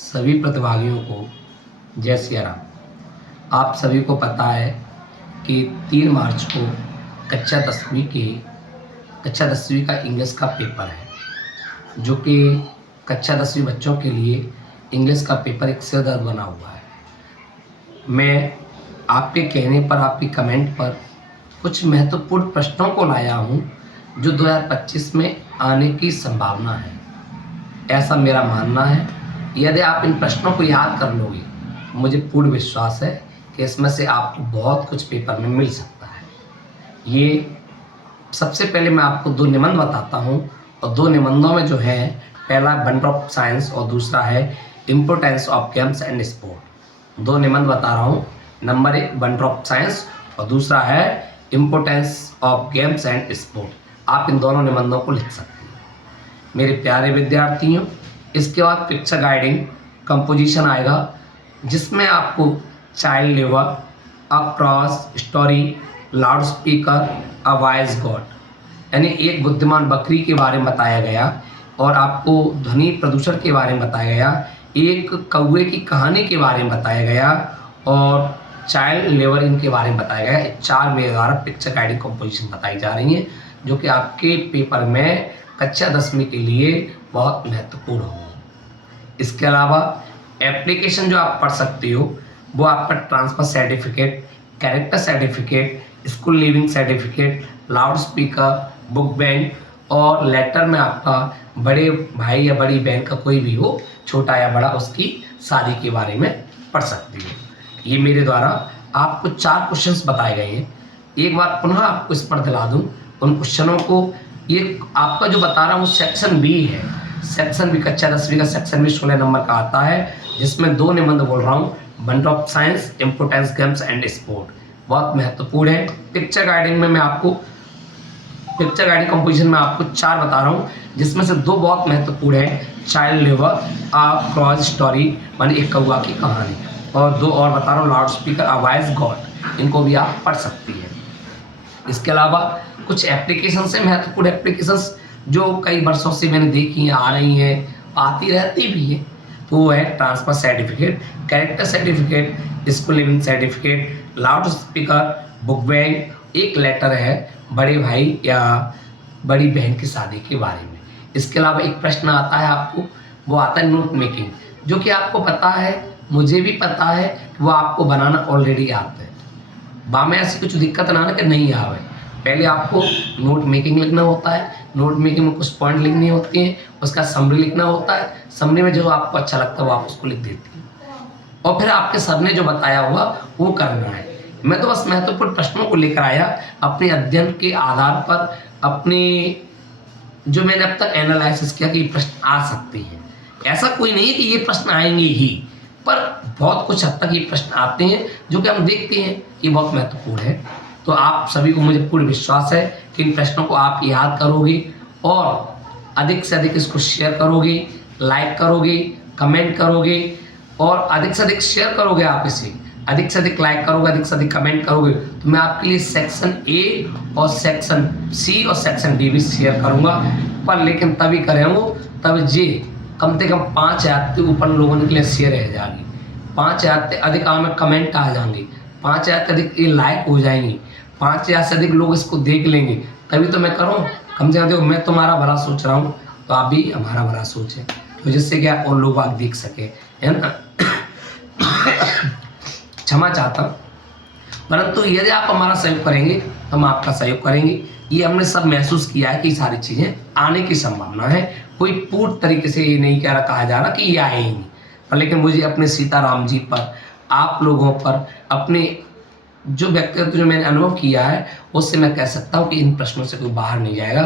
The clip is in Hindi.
सभी प्रतिभागियों को जय सिया राम। आप सभी को पता है कि 3 मार्च को कक्षा 10वीं का इंग्लिश का पेपर है, जो कि कक्षा 10वीं बच्चों के लिए इंग्लिश का पेपर एक सिर दर्द बना हुआ है। मैं आपके कहने पर, आपकी कमेंट पर कुछ महत्वपूर्ण प्रश्नों को लाया हूँ जो 2025 में आने की संभावना है, ऐसा मेरा मानना है। यदि आप इन प्रश्नों को याद कर लोगे, मुझे पूर्ण विश्वास है कि इसमें से आपको बहुत कुछ पेपर में मिल सकता है। ये सबसे पहले मैं आपको 2 निबंध बताता हूँ, और 2 निबंधों में जो है, पहला बंडर ऑफ साइंस और दूसरा है importance of games and sport. 2 निबंध बता रहा हूँ। नंबर 1 बंडर ऑफ साइंस और दूसरा है importance of games and sport. आप इन दोनों निबंधों को लिख सकते हैं मेरे प्यारे विद्यार्थियों। इसके बाद पिक्चर गाइडिंग कंपोजिशन आएगा, जिसमें आपको child labour, a cross story, loud speaker, a voice God, यानी एक बुद्धिमान बकरी के बारे में बताया गया, और आपको ध्वनि प्रदूषण के बारे में बताया गया, एक कौवे की कहानी के बारे में बताया गया, और चाइल्ड लेबर इनके बारे में बताया गया। 4 मेरे द्वारा पिक्चर गाइडिंग कंपोजिशन बताई जा रही हैं, जो कि आपके पेपर में कक्षा 10वीं के लिए बहुत महत्वपूर्ण होगी। इसके अलावा एप्लीकेशन जो आप पढ़ सकते हो, वो आपका transfer certificate, character certificate, school leaving certificate, loud speaker, book bank, और लेटर में आपका बड़े भाई या बड़ी बहन का कोई भी हो, छोटा या बड़ा, उसकी शादी के बारे में पढ़ सकते हो। ये मेरे द्वारा आपको 4 क्वेश्चंस बताए गए हैं। एक बार पुनः आपको इस पर दिला दूं उन क्वेश्चनों को। ये आपका जो बता रहा हूँ सेक्शन बी है। सेक्शन बी कक्षा 10वीं का सेक्शन बी 16 नंबर का आता है, जिसमें 2 निबंध बोल रहा हूँ, wonder of science, importance games and sport, बहुत महत्वपूर्ण है। पिक्चर गाइडिंग में मैं आपको पिक्चर गाइडिंग कंपोजिशन में आपको 4 बता रहा हूँ, जिसमें से 2 बहुत महत्वपूर्ण है, child labour, a cross story, मानी एक कौवा की कहानी, और 2 और बता रहा हूँ, loud speaker, a voice God. इनको भी आप पढ़ सकती हैं। इसके अलावा कुछ एप्लीकेशन से महत्वपूर्ण एप्लीकेशंस जो कई वर्षों से मैंने देखी हैं, आ रही हैं, आती रहती भी हैं, तो वो है transfer certificate, character certificate, school leaving certificate, loud speaker, book bank, एक लेटर है बड़े भाई या बड़ी बहन की शादी के बारे में। इसके अलावा एक प्रश्न आता है आपको, वो आता है नोट मेकिंग, जो कि आपको पता है, मुझे भी पता है कि वो आपको बनाना ऑलरेडी आता है। में ऐसी कुछ दिक्कत ना कि नहीं आवे। पहले आपको नोट मेकिंग लिखना होता है, नोट मेकिंग में कुछ पॉइंट लिखनी होती हैं, उसका समरी लिखना होता है, समरी में जो आपको अच्छा लगता है वो आप उसको लिख देती हैं, और फिर आपके सर ने जो बताया हुआ वो करना है। मैं तो बस महत्वपूर्ण प्रश्नों को लेकर आया, अपने अध्ययन के आधार पर, अपने जो मैंने अब तक एनालिसिस किया कि प्रश्न आ सकते हैं। ऐसा कोई नहीं है कि ये प्रश्न आएंगे ही, पर बहुत कुछ हद तक ये प्रश्न आते हैं, जो कि हम देखते हैं ये बहुत महत्वपूर्ण है। तो आप सभी को मुझे पूर्ण विश्वास है कि इन प्रश्नों को आप याद करोगे, और अधिक से अधिक इसको शेयर करोगे, लाइक करोगे, कमेंट करोगे, और अधिक से अधिक शेयर करोगे। आप इसे अधिक से अधिक लाइक करोगे, अधिक से अधिक कमेंट करोगे, तो मैं आपके लिए सेक्शन ए और सेक्शन सी और सेक्शन डी भी शेयर करूँगा। पर लेकिन तभी करेंगे तब जे कम से कम 5,000 से ऊपर लोगों के लिए शेयर रह जाएगी, 5,000 से अधिक में कमेंट आ जाएंगे, 5,000 से अधिक ये लाइक हो जाएंगी, 5,000 से अधिक लोग इसको देख लेंगे, तभी तो मैं करूँ। कम से कम देखो, मैं तुम्हारा भला सोच रहा हूँ, तो आप भी हमारा भला सोचें, तो जिससे क्या और लोग आप देख सके, है ना। क्षमा चाहता हूँ, परंतु यदि आप हमारा सहयोग करेंगे, हम आपका सहयोग करेंगे। ये हमने सब महसूस किया है कि सारी चीज़ें आने की संभावना है। कोई पूर्ण तरीके से ये नहीं कहा जा रहा कि ये आएंगी, पर लेकिन मुझे अपने सीताराम जी पर, आप लोगों पर, अपने जो व्यक्तिगत जो मैंने अनुभव किया है, उससे मैं कह सकता हूँ कि इन प्रश्नों से कोई बाहर नहीं जाएगा।